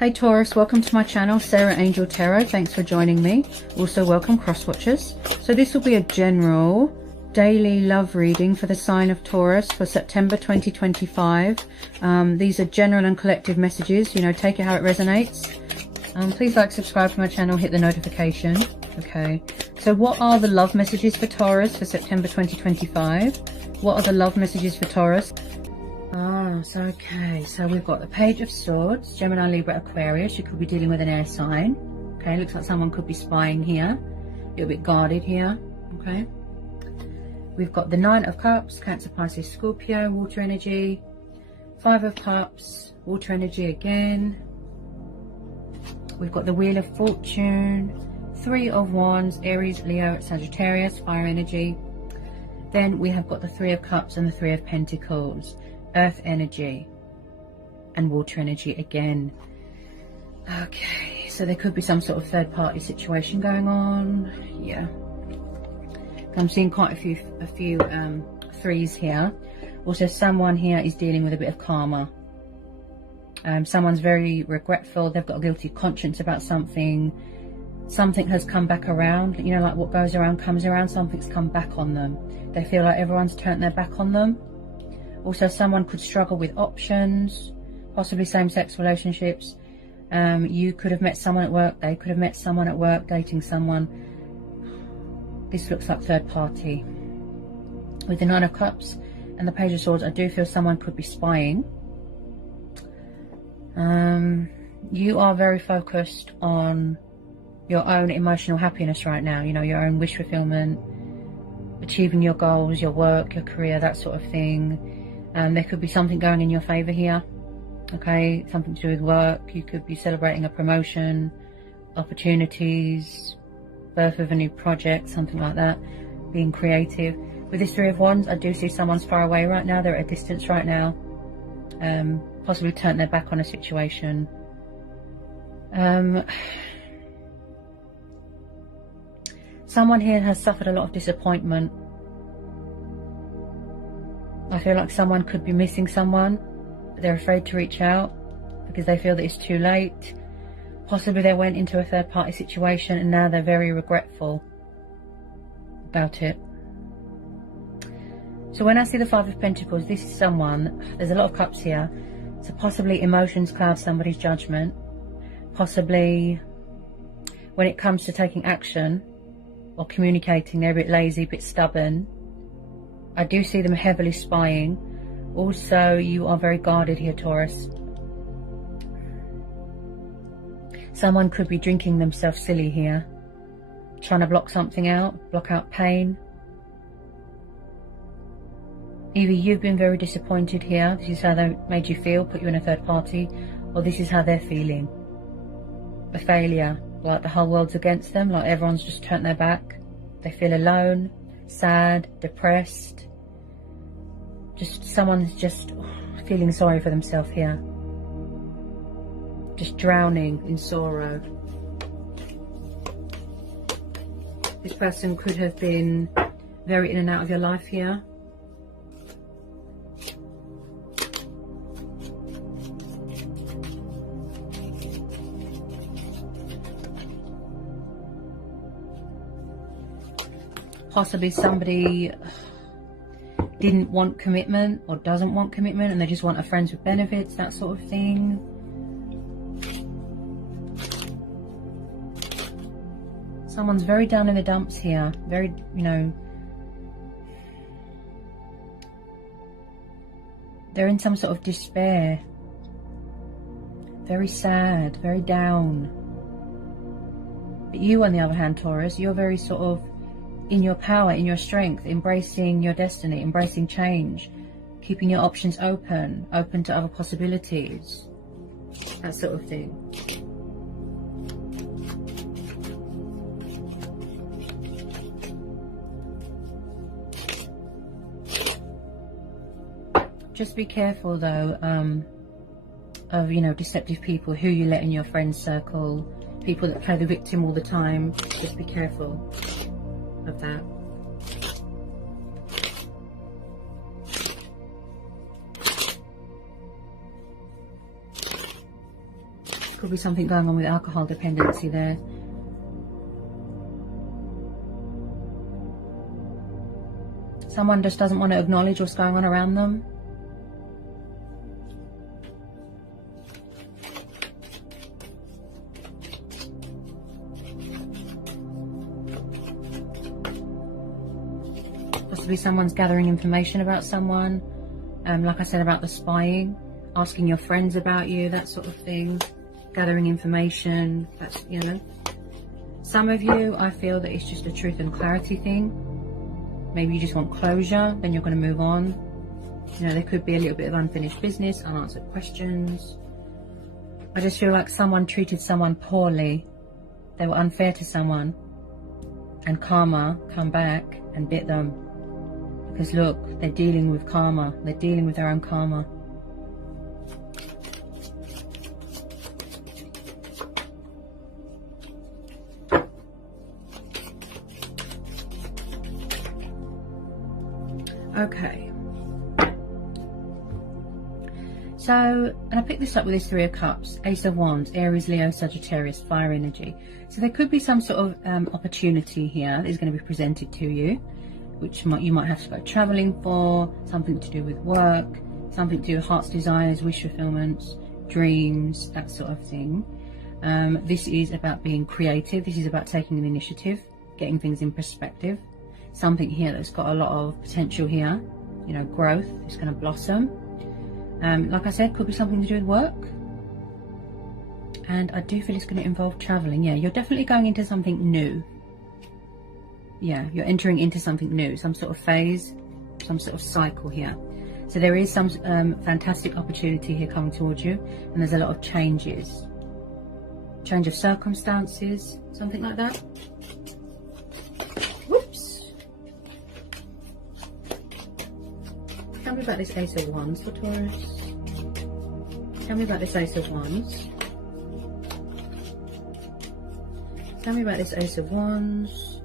Hey Taurus, welcome to my channel, Sarah Angel Tarot. Thanks for joining me. Also welcome cross watchers. So this will be a general daily love reading for the sign of Taurus for September 2025. These are general and collective messages, you know, take it how it resonates. Please like, subscribe to my channel, hit the notification. Okay, so what are the love messages for Taurus for September 2025? What are the love messages for Taurus? So we've got the Page of Swords, Gemini, Libra, Aquarius. You could be dealing with an air sign. Okay, looks like someone could be spying here. A little bit guarded here. Okay. We've got the Nine of Cups, Cancer, Pisces, Scorpio, water energy. Five of Cups, water energy again. We've got the Wheel of Fortune, Three of Wands, Aries, Leo, Sagittarius, fire energy. Then we have got the Three of Cups and the Three of Pentacles, earth energy and water energy again. Okay, so there could be some sort of third party situation going on. Yeah, I'm seeing quite a few threes here. Also, someone here is dealing with a bit of karma. Someone's very regretful. They've got a guilty conscience about something. Something has come back around. You know, like what goes around comes around. Something's come back on them. They feel like everyone's turned their back on them. Also, someone could struggle with options, possibly same-sex relationships. You could have met someone at work. They could have met someone at work, dating someone. This looks like third party. With the Nine of Cups and the Page of Swords, I do feel someone could be spying. You are very focused on your own emotional happiness right now. You know, your own wish fulfillment, achieving your goals, your work, your career, that sort of thing. There could be something going in your favor here. Okay, something to do with work. You could be celebrating a promotion, opportunities, birth of a new project, something like that. Being creative. With this Three of Wands, I do see someone's far away right now. They're at a distance right now. Possibly turned their back on a situation. Someone here has suffered a lot of disappointment. I feel like someone could be missing someone, but they're afraid to reach out because they feel that it's too late. Possibly they went into a third party situation and now they're very regretful about it. So when I see the Five of Pentacles, this is someone, there's a lot of cups here, so possibly emotions cloud somebody's judgment. Possibly when it comes to taking action or communicating, they're a bit lazy, a bit stubborn. I do see them heavily spying. Also, you are very guarded here, Taurus. Someone could be drinking themselves silly here, trying to block something out, block out pain. Either you've been very disappointed here, this is how they made you feel, put you in a third party, or this is how they're feeling. A failure, like the whole world's against them, like everyone's just turned their back. They feel alone, sad, depressed. Just someone's just feeling sorry for themselves here. Just drowning in sorrow. This person could have been very in and out of your life here. Possibly somebody didn't want commitment or doesn't want commitment and they just want a friends with benefits, that sort of thing. Someone's very down in the dumps here. Very, you know, they're in some sort of despair. Very sad, very down. But you, on the other hand, Taurus, you're very sort of in your power, in your strength, embracing your destiny, embracing change, keeping your options open to other possibilities, that sort of thing. Just be careful though of, you know, deceptive people, who you let in your friend circle, people that play the victim all the time. Just be careful of that. Could be something going on with alcohol dependency there. Someone just doesn't want to acknowledge what's going on around them. Possibly someone's gathering information about someone. Like I said about the spying, asking your friends about you, that sort of thing. Gathering information, that's, you know. Some of you, I feel that it's just a truth and clarity thing. Maybe you just want closure, then you're going to move on. You know, there could be a little bit of unfinished business, unanswered questions. I just feel like someone treated someone poorly. They were unfair to someone. And karma come back and bit them. Because look, they're dealing with karma. They're dealing with their own karma. Okay. So, and I picked this up with this Three of Cups, Ace of Wands, Aries, Leo, Sagittarius, fire energy. So there could be some sort of opportunity here that is going to be presented to you, which you might have to go traveling for, something to do with work, something to do with heart's desires, wish fulfillments, dreams, that sort of thing. This is about being creative. This is about taking an initiative, getting things in perspective. Something here that's got a lot of potential here, you know, growth is going to blossom. Like I said, could be something to do with work. And I do feel it's going to involve traveling. Yeah, you're definitely going into something new. Yeah, you're entering into something new, some sort of phase, some sort of cycle here. So there is some fantastic opportunity here coming towards you, and there's a lot of changes. Change of circumstances, something like that. Whoops. Tell me about this Ace of Wands for Taurus. Tell me about this Ace of Wands. Tell me about this Ace of Wands.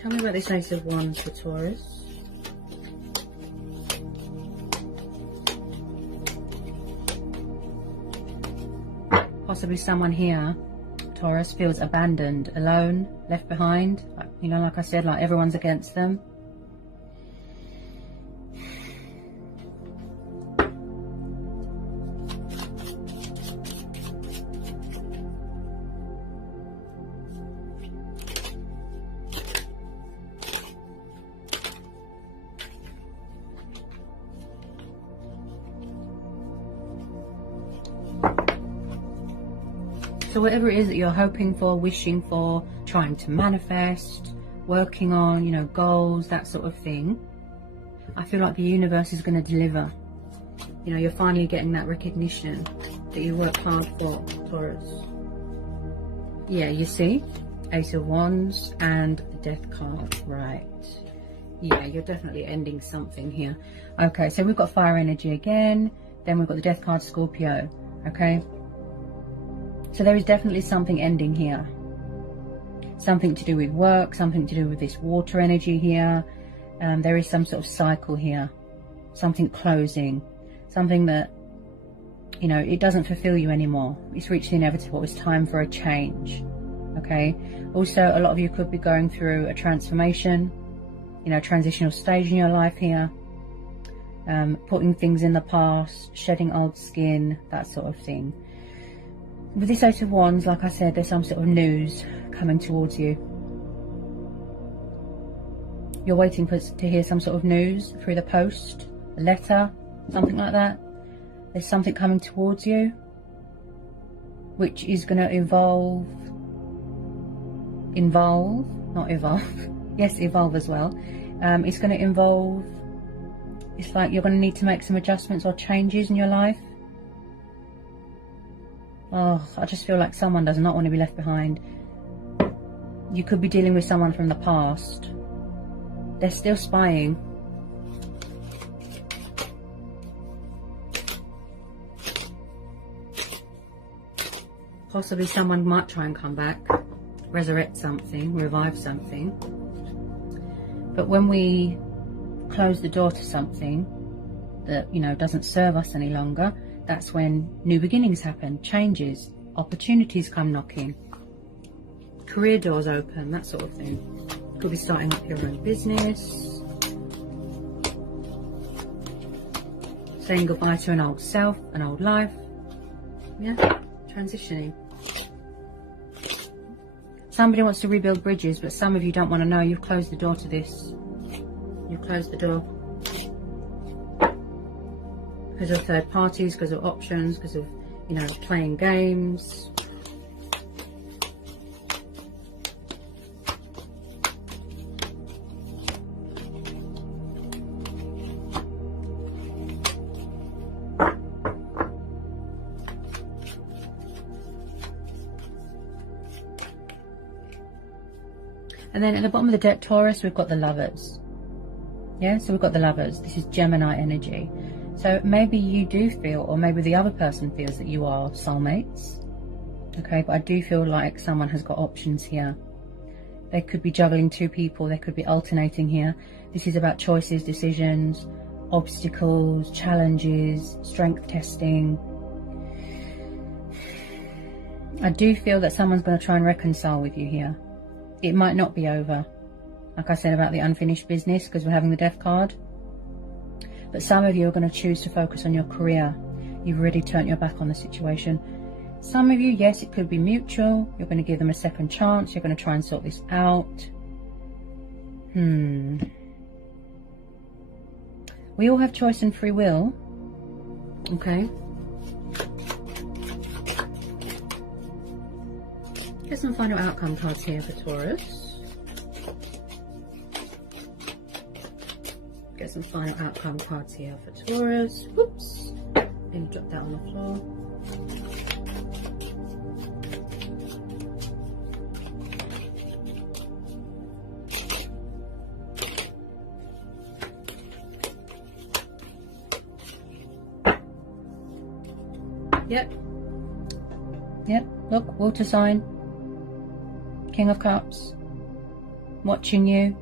Tell me about this Ace of Wands for Taurus. Possibly someone here, Taurus, feels abandoned, alone, left behind. You know, like I said, like everyone's against them. So whatever it is that you're hoping for, wishing for, trying to manifest, working on, you know, goals, that sort of thing, I feel like the universe is going to deliver. You know, you're finally getting that recognition that you work hard for, Taurus. Yeah, you see? Ace of Wands and the Death card, right. Yeah, you're definitely ending something here. Okay, so we've got fire energy again. Then we've got the Death card, Scorpio. Okay. So there is definitely something ending here. Something to do with work, something to do with this water energy here. There is some sort of cycle here. Something closing. Something that, you know, it doesn't fulfill you anymore. It's reached the inevitable. It's time for a change. Okay. Also, a lot of you could be going through a transformation, you know, transitional stage in your life here. Putting things in the past, shedding old skin, that sort of thing. With this Ace of Wands, like I said, there's some sort of news coming towards you. You're waiting to hear some sort of news through the post, a letter, something like that. There's something coming towards you, which is going to evolve, not evolve, yes, evolve as well. It's going to involve, it's like you're going to need to make some adjustments or changes in your life. Oh, I just feel like someone does not want to be left behind. You could be dealing with someone from the past. They're still spying. Possibly someone might try and come back, resurrect something, revive something. But when we close the door to something that, you know, doesn't serve us any longer, that's when new beginnings happen, changes, opportunities come knocking, career doors open, that sort of thing. Could be starting up your own business, saying goodbye to an old self, an old life. Yeah, transitioning. Somebody wants to rebuild bridges, but some of you don't want to know. You've closed the door to this. You've closed the door. Because of third parties, because of options, because of, you know, playing games. And then at the bottom of the deck, Taurus, we've got the Lovers. Yeah, so we've got the Lovers. This is Gemini energy. So maybe you do feel, or maybe the other person feels, that you are soulmates. Okay, but I do feel like someone has got options here. They could be juggling two people. They could be alternating here. This is about choices, decisions, obstacles, challenges, strength testing. I do feel that someone's going to try and reconcile with you here. It might not be over, like I said about the unfinished business, because we're having the Death card. But some of you are going to choose to focus on your career. You've already turned your back on the situation. Some of you, yes, it could be mutual. You're going to give them a second chance. You're going to try and sort this out. We all have choice and free will. Okay. Get some final outcome cards here for Taurus. Get some final outcome cards here for Taurus. Whoops. Nearly dropped that on the floor. Yep. Look, water sign. King of Cups, watching you,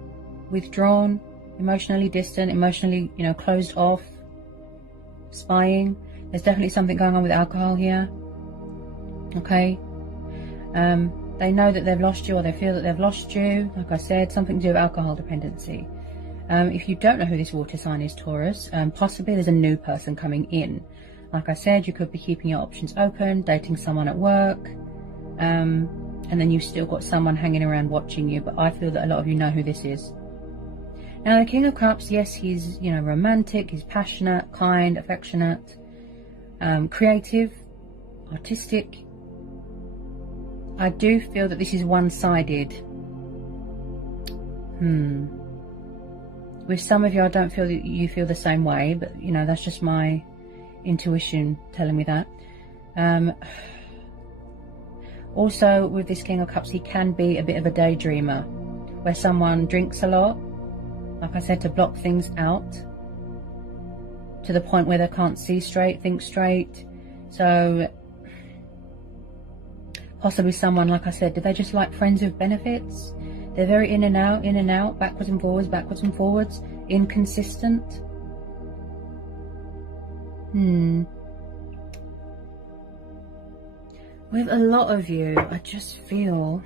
withdrawn, emotionally distant, emotionally, you know, closed off, spying. There's definitely something going on with alcohol here. Okay. They know that they've lost you, or they feel that they've lost you. Like I said, something to do with alcohol dependency. If you don't know who this water sign is, Taurus, possibly there's a new person coming in. Like I said, you could be keeping your options open, dating someone at work, and then you've still got someone hanging around watching you. But I feel that a lot of you know who this is. Now, the King of Cups, yes, he's, you know, romantic, he's passionate, kind, affectionate, creative, artistic. I do feel that this is one-sided. With some of you, I don't feel that you feel the same way, but, you know, that's just my intuition telling me that. Also, with this King of Cups, he can be a bit of a daydreamer, where someone drinks a lot, like I said, to block things out, to the point where they can't see straight, think straight. So, possibly someone, like I said, do they just like friends with benefits? They're very in and out, backwards and forwards, inconsistent. With a lot of you, I just feel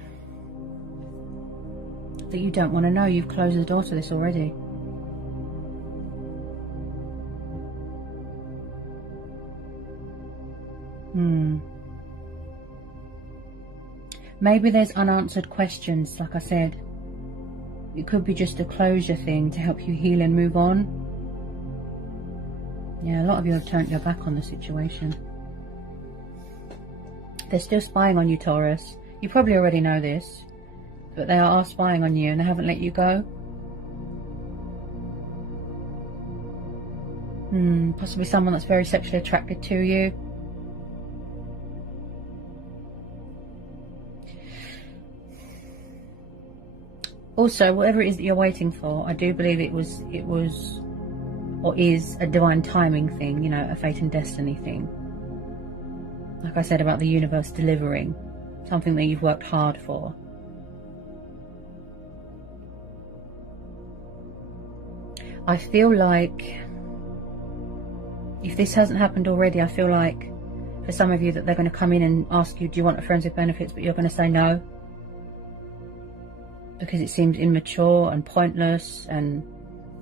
that you don't want to know. You've closed the door to this already. Maybe there's unanswered questions, like I said. It could be just a closure thing to help you heal and move on. Yeah, a lot of you have turned your back on the situation. They're still spying on you, Taurus. You probably already know this, but they are spying on you and they haven't let you go. Possibly someone that's very sexually attracted to you. Also, whatever it is that you're waiting for, I do believe it was or is a divine timing thing, you know, a fate and destiny thing. Like I said about the universe delivering something that you've worked hard for. I feel like If this hasn't happened already, I feel like for some of you that they're going to come in and ask you, do you want a friends with benefits, but you're going to say no. Because it seems immature and pointless and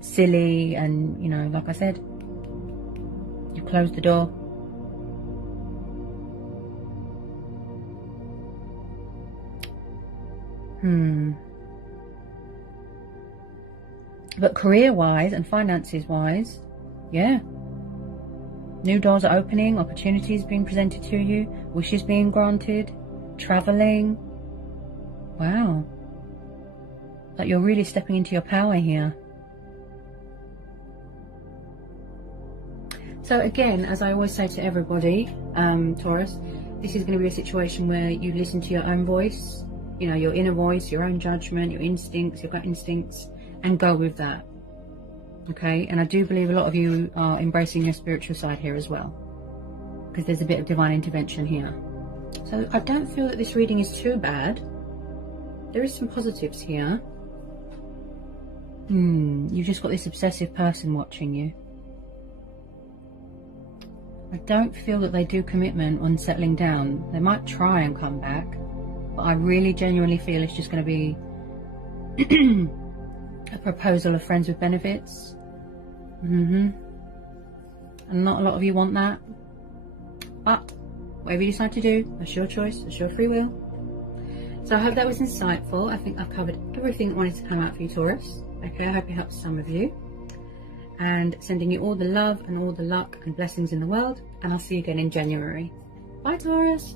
silly, and, you know, like I said, you close the door. But career-wise and finances-wise, yeah. New doors are opening, opportunities being presented to you, wishes being granted, traveling. Wow. Like you're really stepping into your power here. So again, as I always say to everybody, Taurus, this is going to be a situation where you listen to your own voice, you know, your inner voice, your own judgment, your instincts, your gut instincts, and go with that. Okay, and I do believe a lot of you are embracing your spiritual side here as well, because there's a bit of divine intervention here. So I don't feel that this reading is too bad. There is some positives here. You've just got this obsessive person watching you. I don't feel that they do commitment on settling down. They might try and come back, but I really genuinely feel it's just going to be a proposal of friends with benefits. And not a lot of you want that, but whatever you decide to do, that's your choice, that's your free will. So I hope that was insightful. I think I've covered everything that wanted to come out for you, Taurus. Okay, I hope it helps some of you, and sending you all the love and all the luck and blessings in the world, and I'll see you again in January. Bye, Taurus.